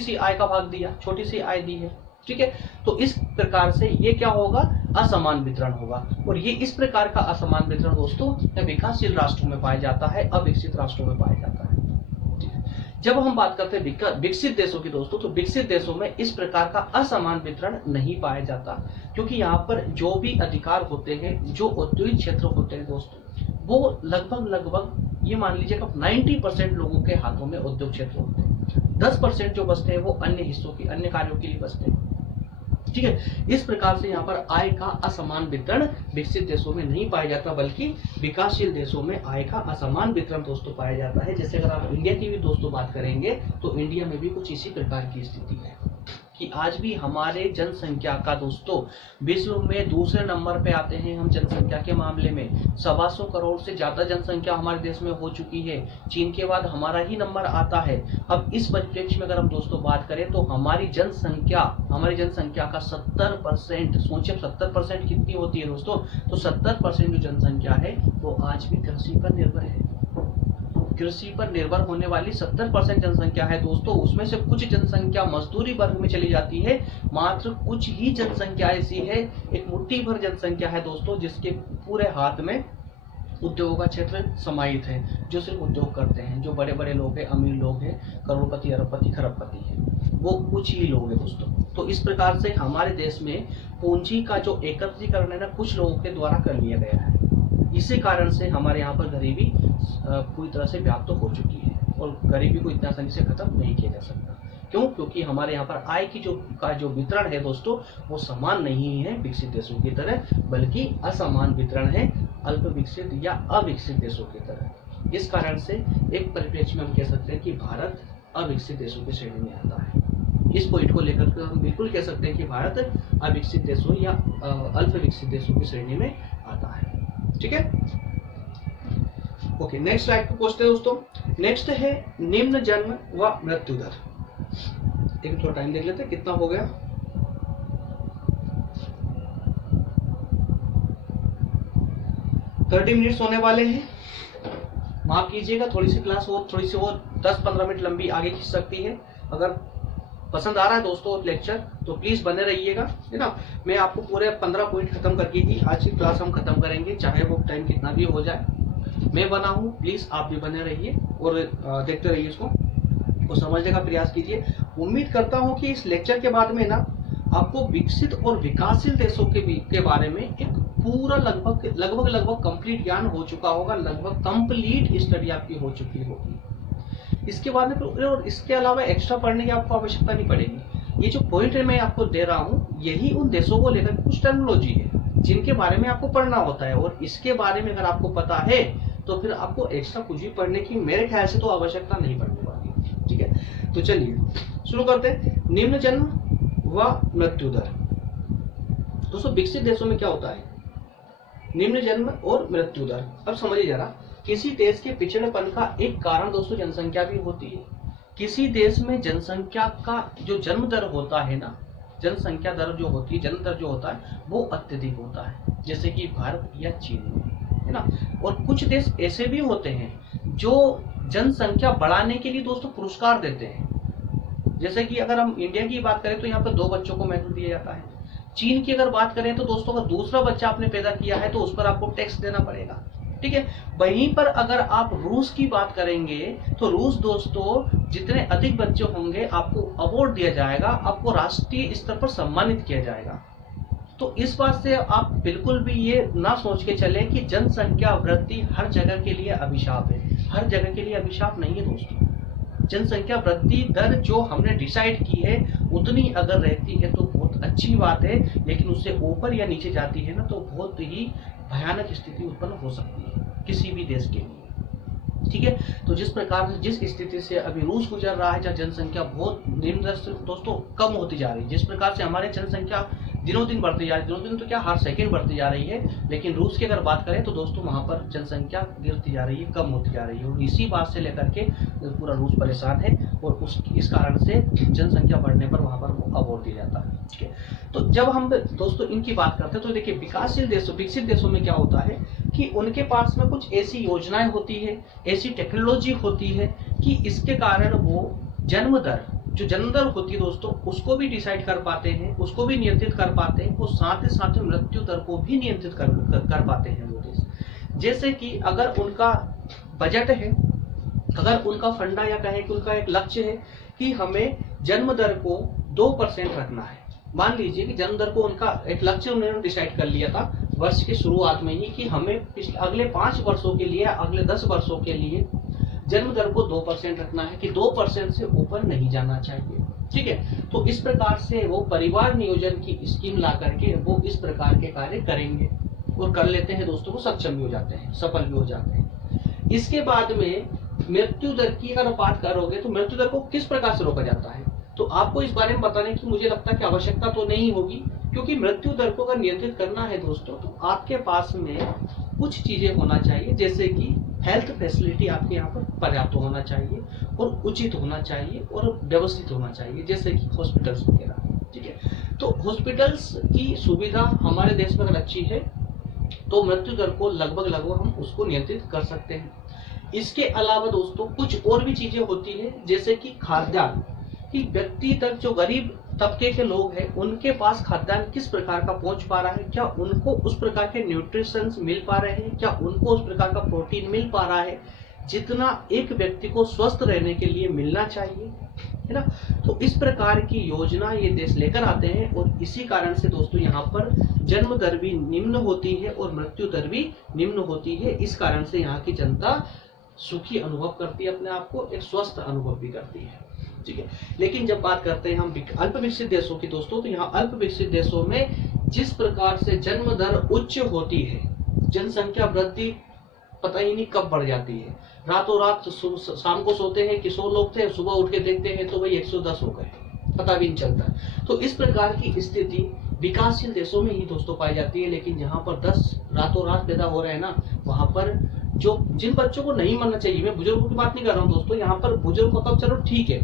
सी आय का भाग दिया, छोटी सी आय दी है, ठीक है। तो इस प्रकार से ये क्या होगा, असमान वितरण होगा, और ये इस प्रकार का असमान वितरण दोस्तों विकासशील राष्ट्रों में पाया जाता है, अविकसित राष्ट्रों में पाया जाता है। जब हम बात करते हैं विकसित देशों की दोस्तों, तो विकसित देशों में इस प्रकार का असमान वितरण नहीं पाया जाता, क्योंकि यहाँ पर जो भी अधिकार होते हैं, जो औद्योगिक क्षेत्र होते हैं दोस्तों, वो लगभग ये मान लीजिए कि 90% लोगों के हाथों में उद्योग क्षेत्र होते हैं, 10% जो बचते हैं वो अन्य हिस्सों की, अन्य कार्यों के लिए बचते हैं, ठीक है। इस प्रकार से यहाँ पर आय का असमान वितरण विकसित देशों में नहीं पाया जाता, बल्कि विकासशील देशों में आय का असमान वितरण दोस्तों पाया जाता है। जैसे अगर आप इंडिया की भी दोस्तों बात करेंगे तो इंडिया में भी कुछ इसी प्रकार की स्थिति है कि आज भी हमारे जनसंख्या का दोस्तों विश्व में दूसरे नंबर पे आते हैं हम जनसंख्या के मामले में। 125 करोड़ से ज्यादा जनसंख्या हमारे देश में हो चुकी है, चीन के बाद हमारा ही नंबर आता है। अब इस परिप्रेक्ष्य में अगर हम दोस्तों बात करें तो हमारी जनसंख्या का 70%, सोचिए 70% कितनी होती है दोस्तों, तो 70% जो जनसंख्या है वो आज भी कृषि पर निर्भर है। कृषि पर निर्भर होने वाली 70% जनसंख्या है दोस्तों, उसमें से कुछ जनसंख्या मजदूरी वर्ग में चली जाती है, मात्र कुछ ही जनसंख्या ऐसी है, एक मुट्ठी भर जनसंख्या है दोस्तों जिसके पूरे हाथ में उद्योगों का क्षेत्र समाहित है, जो सिर्फ उद्योग करते हैं, जो बड़े बड़े लोग हैं, अमीर लोग हैं, करोड़पति, अरबपति, खरबपति है, वो कुछ ही लोग हैं दोस्तों। तो इस प्रकार से हमारे देश में पूंजी का जो एकत्रीकरण है ना, कुछ लोगों के द्वारा कर लिया गया है। इसी कारण से हमारे यहाँ पर गरीबी पूरी तरह से व्याप्त हो चुकी है, और गरीबी को इतना आसानी से खत्म नहीं किया जा सकता। क्यों? क्योंकि हमारे यहाँ पर आय की जो वितरण है दोस्तों, वो समान नहीं है विकसित देशों की तरह, बल्कि असमान वितरण है अल्प विकसित या अविकसित देशों की तरह। इस कारण से एक परिप्रेक्ष्य में हम कह सकते हैं कि भारत अविकसित देशों की श्रेणी में आता है। इस पॉइंट को लेकर के हम बिल्कुल कह सकते हैं कि भारत अविकसित देशों या अल्प विकसित देशों की श्रेणी में आता है, ठीक है। ओके, नेक्स्ट स्लाइड पे पहुंचते हैं दोस्तों। नेक्स्ट है निम्न जन्म व मृत्यु दर। एक थोड़ा टाइम देख लेते हैं कितना हो गया। थर्टी मिनट्स होने वाले हैं, माफ कीजिएगा, थोड़ी सी क्लास और 10-15 मिनट लंबी आगे खींच सकती है। अगर पसंद आ रहा है दोस्तों लेक्चर तो प्लीज बने रहिएगा, है ना। मैं आपको पूरे 15 पॉइंट खत्म करके ही आज की क्लास हम खत्म करेंगे, चाहे वो टाइम कितना भी हो जाए। मैं बना हूँ, प्लीज आप भी बने रहिए और देखते रहिए इसको और समझने का प्रयास कीजिए। उम्मीद करता हूँ कि इस लेक्चर के बाद में ना आपको विकसित और विकासशील देशों के बारे में एक पूरा लगभग कंप्लीट ज्ञान हो चुका होगा, लगभग कंप्लीट स्टडी आपकी हो चुकी होगी। इसके बाद में और इसके अलावा एक्स्ट्रा पढ़ने की आपको आवश्यकता नहीं पड़ेगी। ये जो पॉइंट मैं आपको दे रहा हूँ यही उन देशों को लेकर कुछ टर्मिनोलॉजी है जिनके बारे में आपको पढ़ना होता है, और इसके बारे में अगर आपको पता है तो फिर आपको एक्स्ट्रा कुछ भी पढ़ने की मेरे ख्याल से तो आवश्यकता नहीं पड़ने वाली, ठीक है। तो चलिए शुरू करते हैं। निम्न जन्म व मृत्यु दर। दोस्तों विकसित देशों में क्या होता है, निम्न जन्म और मृत्यु दर। अब समझिए जरा, किसी देश के पिछड़ेपन का एक कारण दोस्तों जनसंख्या भी होती है। किसी देश में जनसंख्या का जो जन्म दर होता है ना, जनसंख्या दर जो होती है, जन्म दर जो होता है वो अत्यधिक होता है, जैसे कि भारत या चीन में, है ना। और कुछ देश ऐसे भी होते हैं जो जनसंख्या बढ़ाने के लिए दोस्तों पुरस्कार देते हैं। जैसे कि अगर हम इंडिया की बात करें तो यहाँ पर 2 बच्चों को महत्व दिया जाता है। चीन की अगर बात करें तो दोस्तों अगर दूसरा बच्चा आपने पैदा किया है तो उस पर आपको टैक्स देना पड़ेगा। ठीक है। वहीं पर अगर आप रूस की बात करेंगे तो रूस दोस्तों जितने अधिक बच्चे होंगे आपको अवार्ड दिया जाएगा, आपको राष्ट्रीय स्तर पर सम्मानित किया जाएगा। तो इस बात से आप बिल्कुल भी ये ना सोच के चलें कि जनसंख्या वृद्धि हर जगह के लिए अभिशाप है। हर जगह के लिए अभिशाप नहीं है दोस्तों। जनसंख्या वृद्धि दर जो हमने डिसाइड की है उतनी अगर रहती है तो बहुत अच्छी बात है, लेकिन उससे ऊपर या नीचे जाती है ना तो बहुत ही भयानक स्थिति उत्पन्न हो सकती है किसी भी देश के लिए, ठीक है। तो जिस प्रकार से जिस स्थिति से अभी रूस गुजर रहा है, जहाँ जनसंख्या बहुत निम्न दर से दोस्तों कम होती जा रही है, जिस प्रकार से हमारे जनसंख्या दिनों दिन बढ़ती जा रही है, दिनों दिन तो क्या हर सेकंड बढ़ती जा रही है, लेकिन रूस की अगर बात करें तो दोस्तों वहां पर जनसंख्या गिरती जा रही है, कम होती जा रही है। और इसी बात से लेकर के पूरा रूस परेशान है और इस कारण से जनसंख्या बढ़ने पर वहां पर वो अवार्ड दिया जाता है, ठीक है। तो जब हम दोस्तों इनकी बात करते हैं तो देखिए विकासशील देशों विकसित देशों में क्या होता है कि उनके पास में कुछ ऐसी योजनाएं होती है, ऐसी टेक्नोलॉजी होती है कि इसके कारण वो जन्म दर जो जन्म दर होती है दोस्तों उसको भी डिसाइड कर पाते हैं, उसको भी नियंत्रित कर पाते हैं, और साथ ही साथ मृत्यु दर को भी नियंत्रित कर पाते हैं वो देश। जैसे कि अगर उनका बजट है, अगर उनका फंडा या कहें कि उनका एक लक्ष्य है कि हमें जन्म दर को 2% रखना है, मान लीजिए कि जन्म दर को उनका एक लक्ष्य उन्होंने डिसाइड कर लिया था वर्ष की शुरुआत में ही कि हमें अगले 5 वर्षों के लिए, अगले 10 वर्षों के लिए जन्म दर को 2% रखना है कि 2% से ऊपर नहीं जाना चाहिए, ठीक है। तो इस प्रकार से वो परिवार नियोजन की स्कीम ला करके वो इस प्रकार के कार्य करेंगे और कर लेते हैं दोस्तों, वो सक्षम भी हो जाते हैं, सफल भी हो जाते हैं। इसके बाद में मृत्यु दर की अगर बात करोगे तो मृत्यु दर को किस प्रकार से रोका जाता है, तो आपको इस बारे में बताने की मुझे लगता है कि आवश्यकता तो नहीं होगी, क्योंकि मृत्यु दर को अगर नियंत्रित करना है दोस्तों तो आपके पास में कुछ चीजें होना चाहिए, जैसे कि हेल्थ फैसिलिटी आपके यहाँ पर पर्याप्त होना चाहिए और उचित होना चाहिए और व्यवस्थित होना चाहिए, जैसे कि हॉस्पिटल्स वगैरह, ठीक है। तो हॉस्पिटल्स की सुविधा हमारे देश में अगर अच्छी है तो मृत्यु दर को लगभग हम उसको नियंत्रित कर सकते हैं। इसके अलावा दोस्तों कुछ और भी चीजें होती है, जैसे कि खाद्यान्न, कि व्यक्ति तक जो गरीब तबके के लोग हैं उनके पास खाद्यान्न किस प्रकार का पहुंच पा रहा है, क्या उनको उस प्रकार के न्यूट्रिशंस मिल पा रहे हैं, क्या उनको उस प्रकार का प्रोटीन मिल पा रहा है जितना एक व्यक्ति को स्वस्थ रहने के लिए मिलना चाहिए, है ना। तो इस प्रकार की योजना ये देश लेकर आते हैं और इसी कारण से दोस्तों यहाँ पर जन्म दर भी निम्न होती है और मृत्यु दर भी निम्न होती है। इस कारण से यहाँ की जनता सुखी अनुभव करती है, अपने आप को एक स्वस्थ अनुभव भी करती है, ठीक है। लेकिन जब बात करते हैं हम अल्प विकसित देशों की दोस्तों, तो यहाँ अल्प विकसित देशों में जिस प्रकार से जन्म दर उच्च होती है, जनसंख्या वृद्धि पता ही नहीं कब बढ़ जाती है, रातों रात शाम को सोते हैं कि 100 लोग थे, सुबह उठ के देखते हैं तो भाई 110 हो गए, पता भी नहीं चलता। तो इस प्रकार की स्थिति विकासशील देशों में ही दोस्तों पाई जाती है। लेकिन जहाँ पर 10 रातों रात पैदा हो रहे हैं ना, वहां पर जो जिन बच्चों को नहीं मरना चाहिए, मैं बुजुर्गों की बात नहीं कर रहा हूँ दोस्तों, यहाँ पर बुजुर्ग तो चलो ठीक है,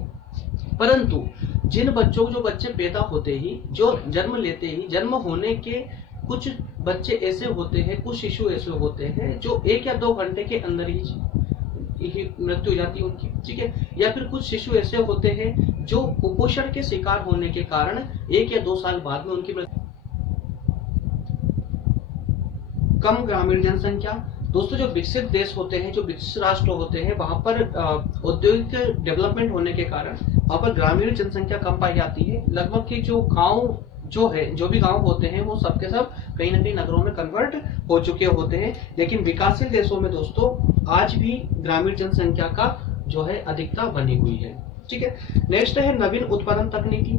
परंतु जिन बच्चों जो बच्चे पैदा होते ही, जो जन्म लेते ही, जन्म होने के कुछ बच्चे ऐसे होते हैं, कुछ शिशु ऐसे होते हैं जो 1 या 2 घंटे के अंदर ही मृत्यु हो जाती है उनकी, ठीक है। या फिर कुछ शिशु ऐसे होते हैं जो कुपोषण के शिकार होने के कारण 1 या 2 साल बाद में उनकी मृत्यु। कम ग्रामीण जनसंख्या दोस्तों, जो विकसित देश होते हैं, जो विकसित राष्ट्र होते हैं, वहां पर औद्योगिक डेवलपमेंट होने के कारण वहां पर ग्रामीण जनसंख्या कम पाई जाती है। लगभग के जो गांव जो भी गांव होते हैं वो सबके सब कहीं ना कहीं नगरों में कन्वर्ट हो चुके होते हैं। लेकिन विकासशील देशों में दोस्तों आज भी ग्रामीण जनसंख्या का जो है अधिकता बनी हुई है, ठीक है। नेक्स्ट है नवीन उत्पादन तकनीकी।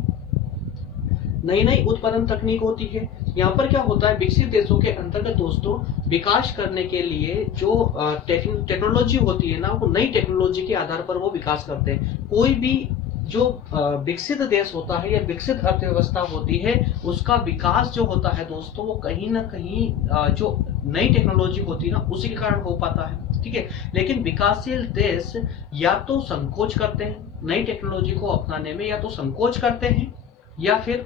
नई उत्पादन तकनीक होती है। यहाँ पर क्या होता है, विकसित देशों के अंतर्गत दोस्तों विकास करने के लिए जो टेक्नोलॉजी होती है ना, वो नई टेक्नोलॉजी के आधार पर वो विकास करते हैं। कोई भी जो विकसित देश होता है या विकसित अर्थव्यवस्था होती है, उसका विकास जो होता है दोस्तों वो कहीं ना कहीं जो नई टेक्नोलॉजी होती है ना उसी के कारण हो पाता है, ठीक है। लेकिन विकासशील देश या तो संकोच करते हैं नई टेक्नोलॉजी को अपनाने में, या तो संकोच करते हैं या फिर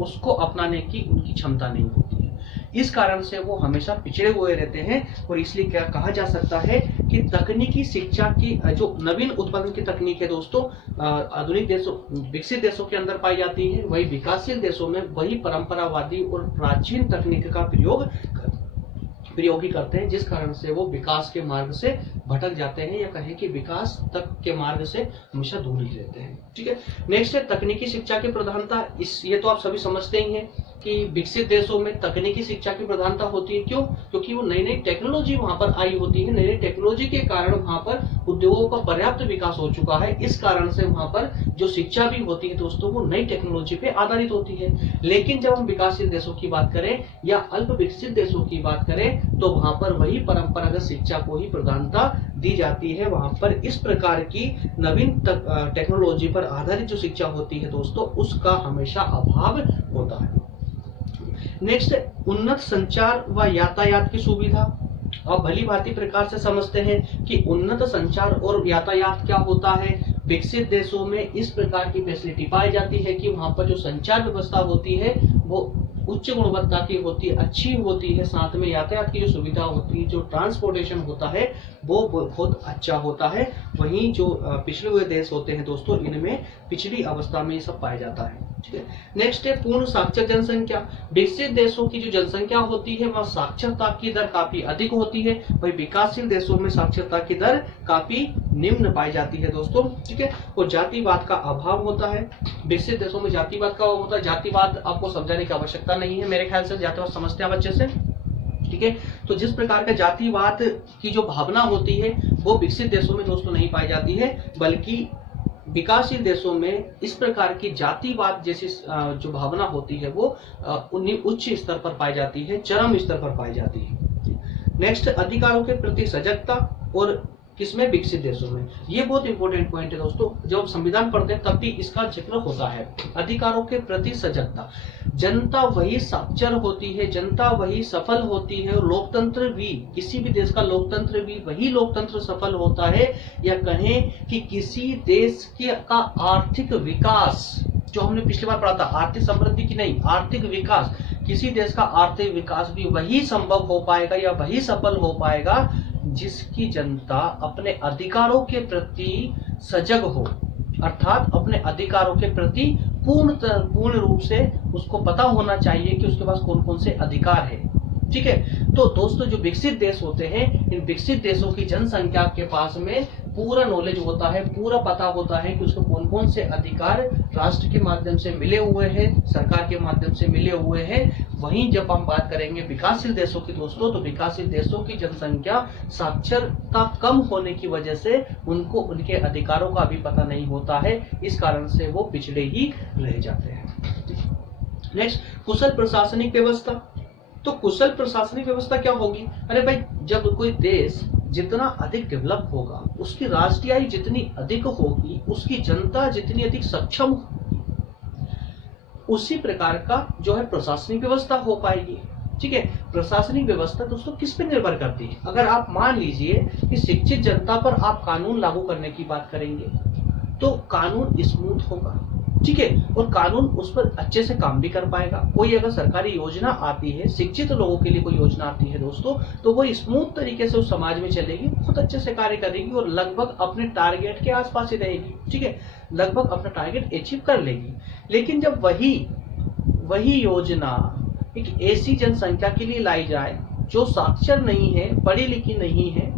उसको अपनाने की उनकी क्षमता नहीं होती है। इस कारण से वो हमेशा पिछड़े हुए रहते हैं। और इसलिए क्या कहा जा सकता है कि तकनीकी शिक्षा की जो नवीन उत्पादन की तकनीक है दोस्तों आधुनिक देशों विकसित देशों के अंदर पाई जाती है, वही विकासशील देशों में वही परंपरावादी और प्राचीन तकनीक का प्रयोग प्रयोग ही करते हैं, जिस कारण से वो विकास के मार्ग से भटक जाते हैं, या कहें कि विकास तक के मार्ग से हमेशा दूर ही रहते हैं। ठीक है, नेक्स्ट है तकनीकी शिक्षा की प्रधानता। ये तो आप सभी समझते ही हैं कि विकसित देशों में तकनीकी शिक्षा की प्रधानता होती है। क्यों? क्योंकि वो नई नई टेक्नोलॉजी वहां पर आई होती है, नई नई टेक्नोलॉजी के कारण वहां पर उद्योगों का पर्याप्त विकास हो चुका है। इस कारण से वहां पर जो शिक्षा भी होती है दोस्तों, वो नई टेक्नोलॉजी पे आधारित होती है। लेकिन जब हम विकासशील देशों की बात करें या अल्प विकसित देशों की बात करें, तो वहां पर वही परंपरागत शिक्षा को ही प्रधानता दी जाती है। वहां पर इस प्रकार की नवीन टेक्नोलॉजी पर आधारित जो शिक्षा होती है दोस्तों, उसका हमेशा अभाव होता है। नेक्स्ट, उन्नत संचार व यातायात की सुविधा। आप भली भांति प्रकार से समझते हैं कि उन्नत संचार और यातायात क्या होता है। विकसित देशों में इस प्रकार की फैसिलिटी पाई जाती है कि वहां पर जो संचार व्यवस्था होती है वो उच्च गुणवत्ता की होती है, अच्छी होती है। साथ में यातायात की जो सुविधा होती है, जो ट्रांसपोर्टेशन होता है, वो बहुत अच्छा होता है। वहीं जो पिछड़े हुए देश होते हैं दोस्तों, इनमें पिछड़ी अवस्था में ये सब पाया जाता है। ठीक है, नेक्स्ट है पूर्ण साक्षर जनसंख्या। विकसित देशों की जो जनसंख्या होती है वह साक्षरता की दर काफी अधिक होती है, वही विकासशील देशों में साक्षरता की दर काफी निम्न पाई जाती है दोस्तों। ठीक है, और जातिवाद का अभाव होता है। विकसित देशों में जातिवाद का अभाव होता है। जातिवाद आपको समझाने की आवश्यकता नहीं है, मेरे ख्याल से जातिवाद समझते हैं आप अच्छे से। ठीक है, तो जिस प्रकार का जातिवाद की जो भावना होती है वो विकसित देशों में दोस्तों नहीं पाई जाती है, बल्कि विकासशील देशों में इस प्रकार की जातिवाद जैसी जो भावना होती है वो उच्च स्तर पर पाई जाती है, चरम स्तर पर पाई जाती है। नेक्स्ट, अधिकारों के प्रति सजगता। और किसमें? विकसित देशों में। ये बहुत इंपॉर्टेंट पॉइंट है दोस्तों, जब हम संविधान पढ़ते हैं तब भी इसका जिक्र होता है। अधिकारों के प्रति सजगता। जनता वही साक्षर होती है, जनता वही सफल होती है, और लोकतंत्र भी, किसी भी देश का लोकतंत्र भी वही लोकतंत्र सफल होता है, या कहें कि किसी देश का आर्थिक विकास, जो हमने पिछली बार पढ़ा था, आर्थिक समृद्धि की नहीं, आर्थिक विकास, किसी देश का आर्थिक विकास भी वही संभव हो पाएगा या वही सफल हो पाएगा जिसकी जनता अपने अधिकारों के प्रति सजग हो, अर्थात अपने अधिकारों के प्रति पूर्ण रूप से उसको पता होना चाहिए कि उसके पास कौन कौन से अधिकार है। ठीक है, तो दोस्तों जो विकसित देश होते हैं, इन विकसित देशों की जनसंख्या के पास में पूरा नॉलेज होता है, पूरा पता होता है कि उसको कौन कौन से अधिकार राष्ट्र के माध्यम से मिले हुए हैं, सरकार के माध्यम से मिले हुए हैं। वहीं जब हम बात करेंगे विकासशील देशों की दोस्तों, तो विकासशील देशों की जनसंख्या साक्षरता कम होने की वजह से उनको उनके अधिकारों का भी पता नहीं होता है, इस कारण से वो पिछड़े ही रह जाते हैं। नेक्स्ट, कुशल प्रशासनिक व्यवस्था। तो कुशल प्रशासनिक व्यवस्था क्या होगी? अरे भाई, जब कोई देश जितना अधिक डेवलप होगा, उसकी राष्ट्रीय आय जितनी अधिक होगी, उसकी जनता जितनी अधिक सक्षम होगी, उसी प्रकार का जो है प्रशासनिक व्यवस्था हो पाएगी। ठीक है, प्रशासनिक व्यवस्था दोस्तों किस पे निर्भर करती है? अगर आप मान लीजिए कि शिक्षित जनता पर आप कानून लागू करने की बात करेंगे, तो कानून स्मूथ होगा। ठीक है, और कानून उस पर अच्छे से काम भी कर पाएगा। कोई अगर सरकारी योजना आती है, शिक्षित लोगों के लिए कोई योजना आती है दोस्तों, तो वो स्मूथ तरीके से उस समाज में चलेगी, बहुत अच्छे से कार्य करेगी और लगभग अपने टारगेट के आसपास ही रहेगी। ठीक है, लगभग अपना टारगेट अचीव कर लेगी। लेकिन जब वही योजना एक ऐसी जनसंख्या के लिए लाई जाए जो साक्षर नहीं है, पढ़ी लिखी नहीं है,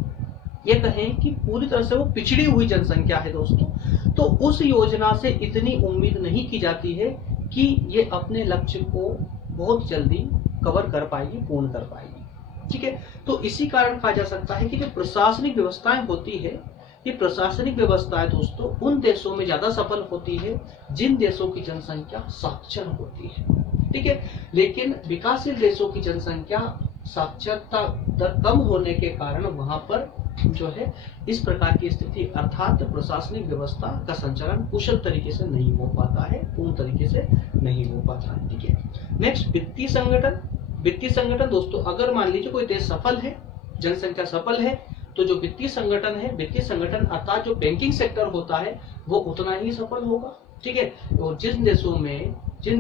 ये कहें कि पूरी तरह से वो पिछड़ी हुई जनसंख्या है दोस्तों, तो उस योजना से इतनी उम्मीद नहीं की जाती है कि ये अपने लक्ष्य को बहुत जल्दी कवर कर पाएगी, पूर्ण कर पाएगी। ठीक है, तो इसी कारण कहा जा सकता है कि जो प्रशासनिक व्यवस्थाएं होती है, ये प्रशासनिक व्यवस्थाएं दोस्तों उन देशों में ज्यादा सफल होती है जिन देशों की जनसंख्या साक्षर होती है। ठीक है, लेकिन विकासशील देशों की जनसंख्या साक्षरता दर कम होने के कारण वहां पर जो है इस प्रकार की स्थिति, अर्थात प्रशासनिक व्यवस्था का संचालन कुशल तरीके से नहीं हो पाता है, पूर्ण तरीके से नहीं हो पाता है। ठीक है, नेक्स्ट, वित्तीय संगठन। वित्तीय संगठन दोस्तों, अगर मान लीजिए कोई देश सफल है, जनसंख्या सफल है, तो जो वित्तीय संगठन है, वित्तीय संगठन अर्थात जो बैंकिंग सेक्टर होता है, वो उतना ही सफल होगा। ठीक है, और जिन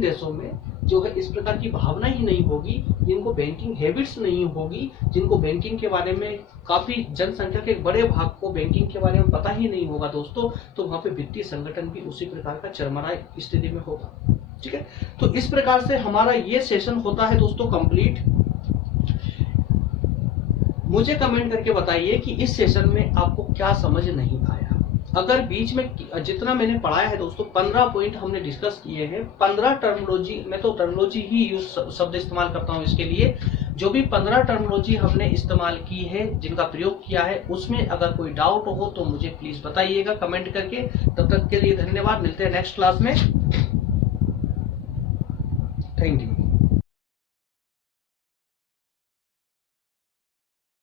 देशों में जो है इस प्रकार की भावना ही नहीं होगी, जिनको बैंकिंग हैबिट्स नहीं होगी, जिनको बैंकिंग के बारे में, काफी जनसंख्या के बड़े भाग को बैंकिंग के बारे में पता ही नहीं होगा दोस्तों, तो वहां पे वित्तीय संगठन भी उसी प्रकार का चरमराई स्थिति में होगा। ठीक है, तो इस प्रकार से हमारा ये सेशन होता है दोस्तों कंप्लीट। मुझे कमेंट करके बताइए कि इस सेशन में आपको क्या समझ नहीं आया। अगर बीच में जितना मैंने पढ़ाया है दोस्तों, 15 पॉइंट हमने डिस्कस किए हैं, 15 टर्मिनोलॉजी, मैं तो टर्मिनोलॉजी ही यूज शब्द इस्तेमाल करता हूं इसके लिए। जो भी 15 टर्मिनोलॉजी हमने इस्तेमाल की है, जिनका प्रयोग किया है, उसमें अगर कोई डाउट हो तो मुझे प्लीज बताइएगा कमेंट करके। तब तक के लिए धन्यवाद, मिलते हैं नेक्स्ट क्लास में। Thank you.